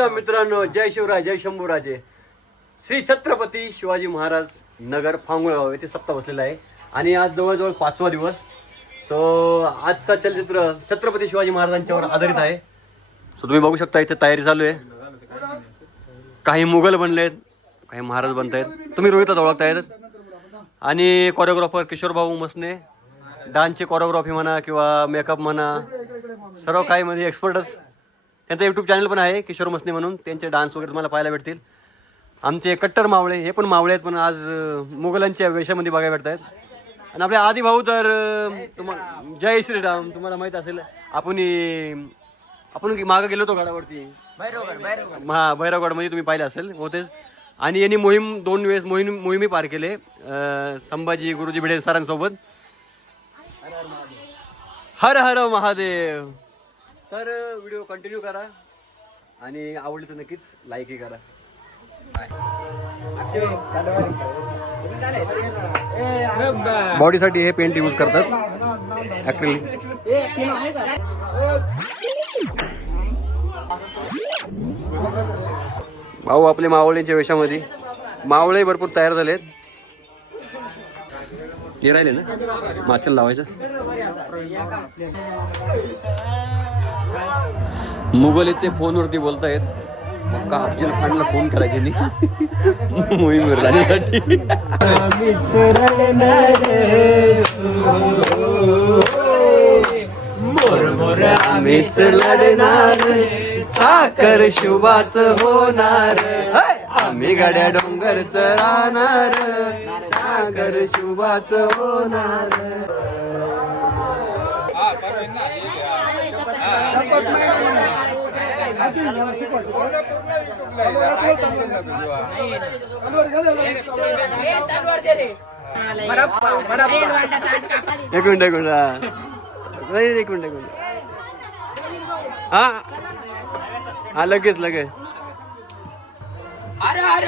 नमस्कार मित्रांनो जय शिवराय जय शंभूराजे. श्री छत्रपती शिवाजी महाराज नगर फांगुळगाव येथे सप्ताह बसलेला आहे. आणि आज जवळजवळ पाचवा दिवस. तो आजचा चलचित्र छत्रपती शिवाजी महाराजांच्यावर आधारित आहे. सो तुम्ही बघू शकता इथे तयारी चालू आहे. काही मुघल बनलेत काही महाराज बनत आहेत तुम्ही रोहितला ओळखतायत आणि कोरिओग्राफर किशोर भाऊ मसने डान्सची कोरिओग्राफी म्हणा किंवा मेकअप म्हणा सर्व काही म्हणजे एक्सपर्टच त्यांचा यूट्यूब चॅनल पण आहे किशोर मसने म्हणून. त्यांचे डान्स वगैरे तुम्हाला पाहायला भेटतील. आमचे कट्टर मावळे हे पण मावळे आहेत पण आज मुघलांच्या वेशामध्ये बघायला भेटत आहेत आणि आपले आदी भाऊ तर तुम्हाला जय श्रीराम तुम्हाला माहीत असेल आपण आपण मागं गेलो होतो गडावरती हा भैरवगडमध्ये म्हणजे तुम्ही पाहिलं असेल होतेच आणि यांनी मोहीम दोन वेळेस मोहीम मोहिमी पार केले संभाजी गुरुजी भिडे सरांसोबत. हर हर महादेव. तर व्हिडिओ कंटिन्यू करा. आणि आवडली तर नक्कीच लाईकही करा. बॉडीसाठी हे पेंट यूज करतात. भाऊ आपले मावळींच्या वेशामध्ये. मावळे भरपूर तयार झालेत. हे राहिले ना? माचल लावायचं. मुघल इथे फोनवरती बोलतायत. मग का अफजल खानला फोन करायचे नाही मोहीमवर जाण्यासाठी. आम्हीच लढणार चाकर शुभाच होणार. आम्ही गाड्या डोंगरच राहणार सागर शुभाच होणार. एक मिनिट एक मिनिट. नाही, एक मिनिट एक मिनिट. हा. हा लगेच लगेच. हर हर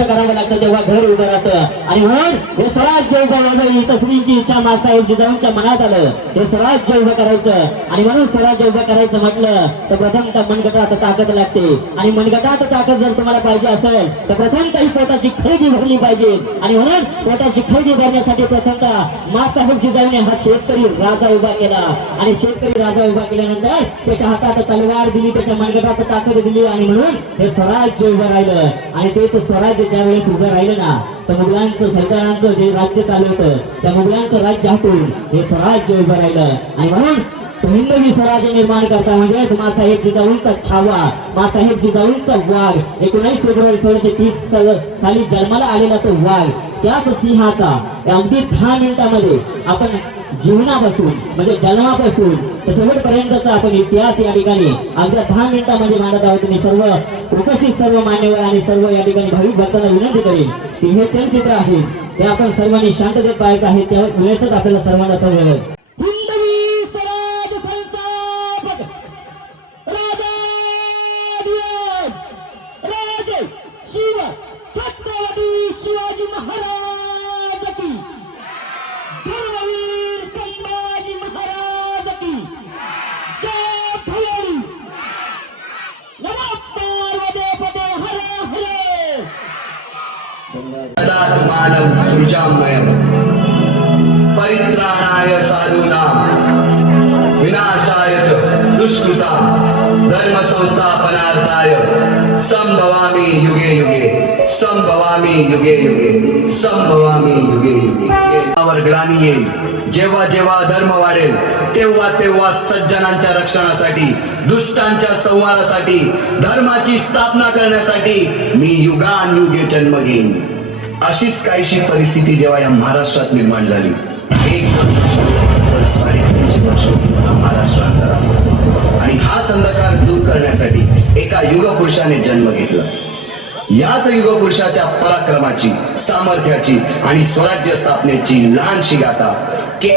मात्र कष्ट लागतं तेव्हा घर उभं राहतं. आणि म्हणून हे स्वराज्य उभं राहिलं ही तस्वीरची इच्छा मासाहेब जिजाऊंच्या मनात आलं. हे स्वराज्य उभं करायचं आणि म्हणून स्वराज्य उभं करायचं म्हटलं तर प्रथमतः मनगटात ताकद लागते. आणि मनगटात ताकद जर तुम्हाला पाहिजे असेल तर प्रथमतः ही पोटाची खरेदी भरली पाहिजे. आणि म्हणून पोटाची खरेदी भरण्यासाठी प्रथमतः मासाहेब जिजाऊने हा शेतकरी राजा उभा केला. आणि शेतकरी राजा उभा केल्यानंतर त्याच्या हातात तलवार दिली त्याच्या मनगटात ताकद दिली. आणि म्हणून हे स्वराज्य उभं राहिलं. आणि तेच स्वराज्य ज्या वेळेस उभं राहिलं ना तर मुघलांचं सरदारांचं जे राज्य चालू होतं त्या मुघलांचं राज्य हटून हे स्वराज्य उभं राहिलं. आणि म्हणून हिंदवी स्वराज्य निर्माण करता म्हणजेच मासाहेब जिजाऊंचा छावा मासाहेब जिजाऊंचा वाघ एकोणीस फेब्रुवारी सोळाशे तीस साली जन्माला आलेला तो वाघ त्याच सिंहाचा अगदी दहा मिनिटामध्ये आपण जीवनापासून म्हणजे जन्मापासून शेवटपर्यंतचा आपण इतिहास या ठिकाणी अगदी दहा मिनिटामध्ये मांडत आहोत. मी सर्व उपस्थित सर्व मान्यवर आणि सर्व या ठिकाणी भाविक भक्तांना विनंती करेन की हे चलचित्र आहे ते आपण सर्वांनी शांततेत पाहायचं आहे. त्यावर वेळेसच आपल्याला सर्वांना समजलं ददातु मानव परित्राणाय साधूना। विनाशाय दुष्कृता। धर्म संस्थापनार्थाय संभवामी युगे युगे। संभवामी युगे युगे। संभवामी युगे युगे। ग्लानी येईल। जेव्हा जेव्हा धर्म वाढेल तेव्हा तेव्हा सज्जनांच्या रक्षणासाठी दुष्टांच्या संवादासाठी धर्माची स्थापना करण्यासाठी मी युगान युगे जन्म घेईन. अशीच काहीशी परिस्थिती जेव्हा या महाराष्ट्रात निर्माण झाली. एक साडेतीनशे वर्ष महाराष्ट्रात आणि हाच अंधकार दूर करण्यासाठी एका युगपुरुषाने जन्म घेतला. याच युगपुरुषाच्या पराक्रमाची सामर्थ्याची आणि स्वराज्य स्थापनेची लहानशी गाथा के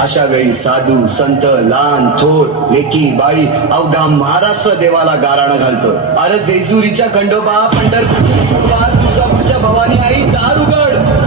अशा वेळी साधू संत लहान थोर लेकी बाई अवघा महाराष्ट्र देवाला गाराणं घालतो अरे जेजुरीच्या खंडोबा पंढरपूरच्या खंडोबा तुळजापूरच्या भवानी आई दारुगड दारुगड!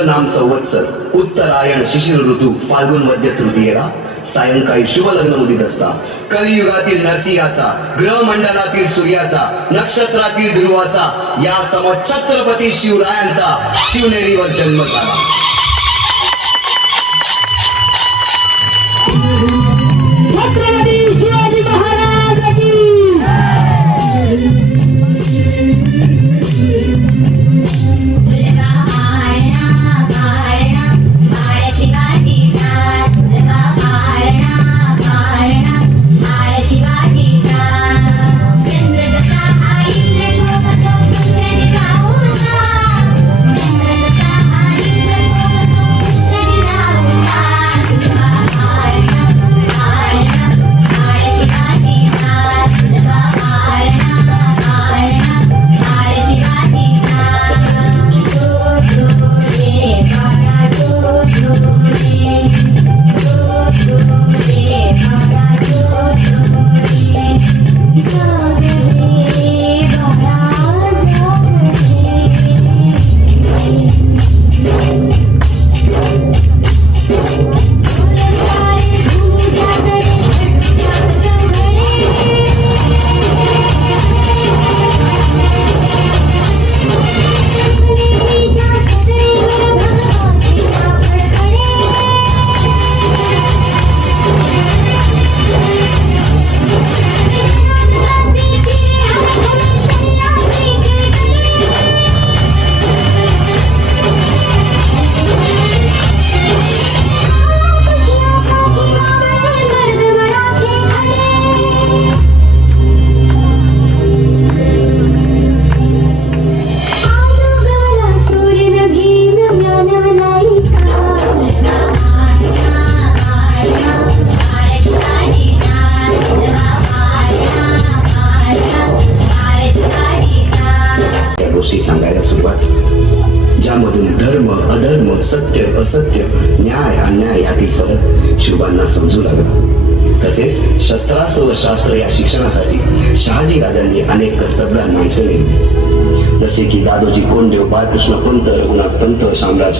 शुक्ल नाम संवत्सर उत्तरायण शिशिर ऋतू फाल्गुन मध्य तृतीयेला. सायंकाळी शुभ लग्न उदित असता कलियुगातील नरसिंहाचा ग्रहमंडलातील सूर्याचा नक्षत्रातील ध्रुवाचा या सम छत्रपती शिवरायांचा शिवनेरीवर जन्म झाला.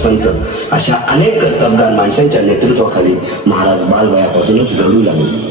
पंत अशा अनेक कर्तबगार माणसांच्या नेतृत्वाखाली महाराज बालवयापासूनच घडू लागले.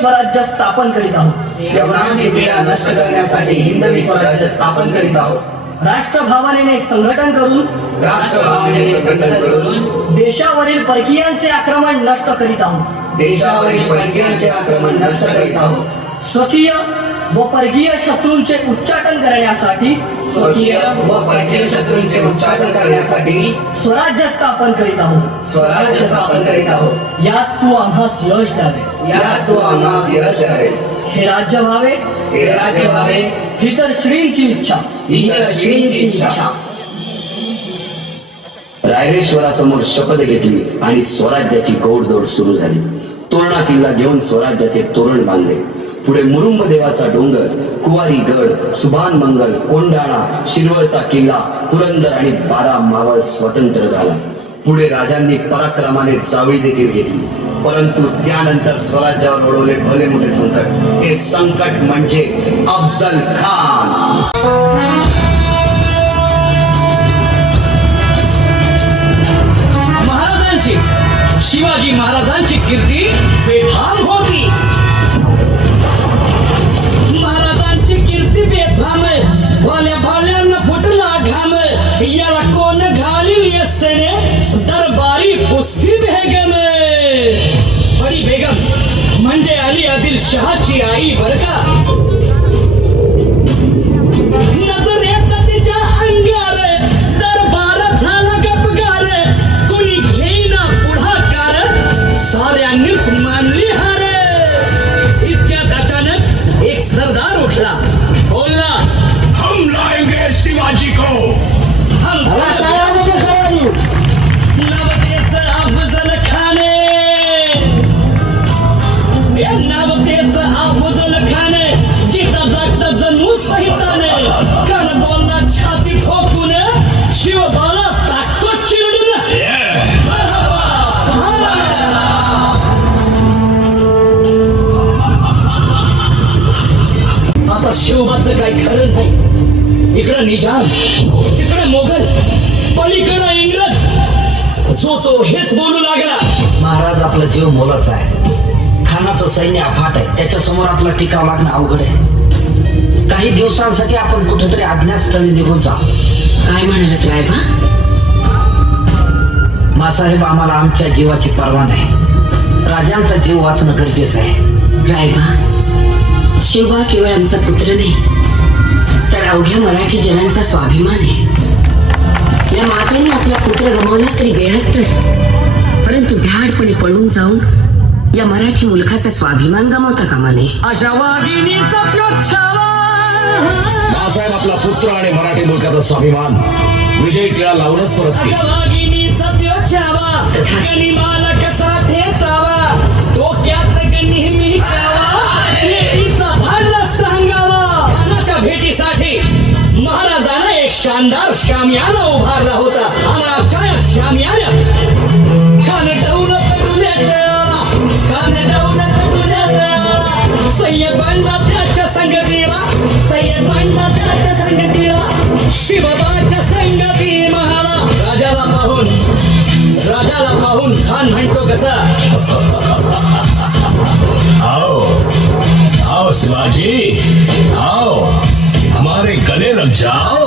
स्वराज्य स्थापन करीत आहोत. यवनांची पीडा नष्ट करण्यासाठी हिंदवी स्वराज्य स्थापन करीत आहोत. राष्ट्रभावनेने संघटन करून राष्ट्रभावनेने संघटन करून देशावरील परकीयांचे आक्रमण नष्ट करीत आहोत. देशावरील परकीयांचे आक्रमण नष्ट करीत आहोत. स्वकीय व परकीय शत्रूंचे उच्चाटन करण्यासाठी स्वकीय व परकीय शत्रूंचे उच्चाटन करण्यासाठी स्वराज्य स्थापन करीत आहोत. स्वराज्य स्थापन करीत आहोत. यात तू आम्हास यश द्यावे. यात तो आम्हास यश आहे हे राज्य व्हावे? हे राज्य व्हावे. ही तर श्रींची इच्छा. ही तर श्रींची इच्छा. रायरेश्वरासमोर शपथ घेतली आणि स्वराज्याची गोडदोड सुरू झाली. तोरणा किल्ला घेऊन स्वराज्याचे तोरण बांधले. पुढे मुरुंब देवाचा डोंगर कुवारी गड सुभान मंगल कोंडाणा शिरवळचा किल्ला पुरंदर आणि बारा मावळ स्वतंत्र झाला. पुढे राजांनी पराक्रमाने जावळी देखील घेतली. परंतु त्यानंतर स्वराज्यावर ओढवले भले मोठे संकट. ते संकट म्हणजे अफजल खान. महाराजांची शिवाजी महाराजांची कीर्ती बेफाम होती. म्हणजे अली आदिल शहाची आई बर का? जीव मोलाचा आहे. खानाचं सैन्य अफाट आहे. त्याच्यासमोर आपला टिकाव लागणं अवघड आहे. काही दिवसांसाठी आपण कुठेतरी अज्ञातस्थळी निघून जा काय म्हणालात रायबा मासाहेब आम्हाला आमच्या जीवाची पर्वा नाही. राजांचा जीव वाचणं गरजेचं आहे. रायबा शिवबा केवळ आमचा पुत्र नाही तर अवघ्या मराठी जनांचा स्वाभिमान आहे. या मातेने आपला पुत्र गमावला तरी बेहत्तर. परंतु भ्याडपणे पळून जाऊन या मराठी मुलखाचा स्वाभिमान गमावता कामा नये. अशा वाघिणीचा बाळासाहेब आपला पुत्र आणि मराठी मुलकाचा स्वाभिमान. विजय टिळा लावूनच परत भेटीसाठी महाराजानं एक शानदार शामियाना उभारला होता. पाहून खान म्हणतो कसा? आओ आओ शिवाजी आओ हमारे गले लग जाओ।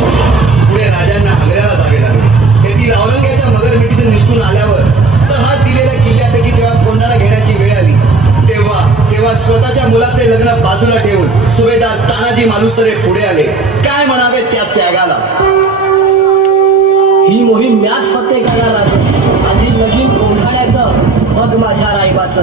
पुढे राजांना आग्र्याला जावे लागले. तेथील औरंग्याच्या मगर मिठीतून निसटून आल्यावर तर हात दिलेल्या किल्ल्यापैकी जेव्हा कोंडाला घेण्याची वेळ आली तेव्हा तेव्हा स्वतःच्या मुलाचे लग्न बाजूला ठेवून सुभेदार तानाजी मालुसरे पुढे आले. काय म्हणावे त्या त्यागाला? ही मोहीम म्याच फत्ते करणार आधी लगीन कोंढाण्याचं मग माझ्या रायबाचं.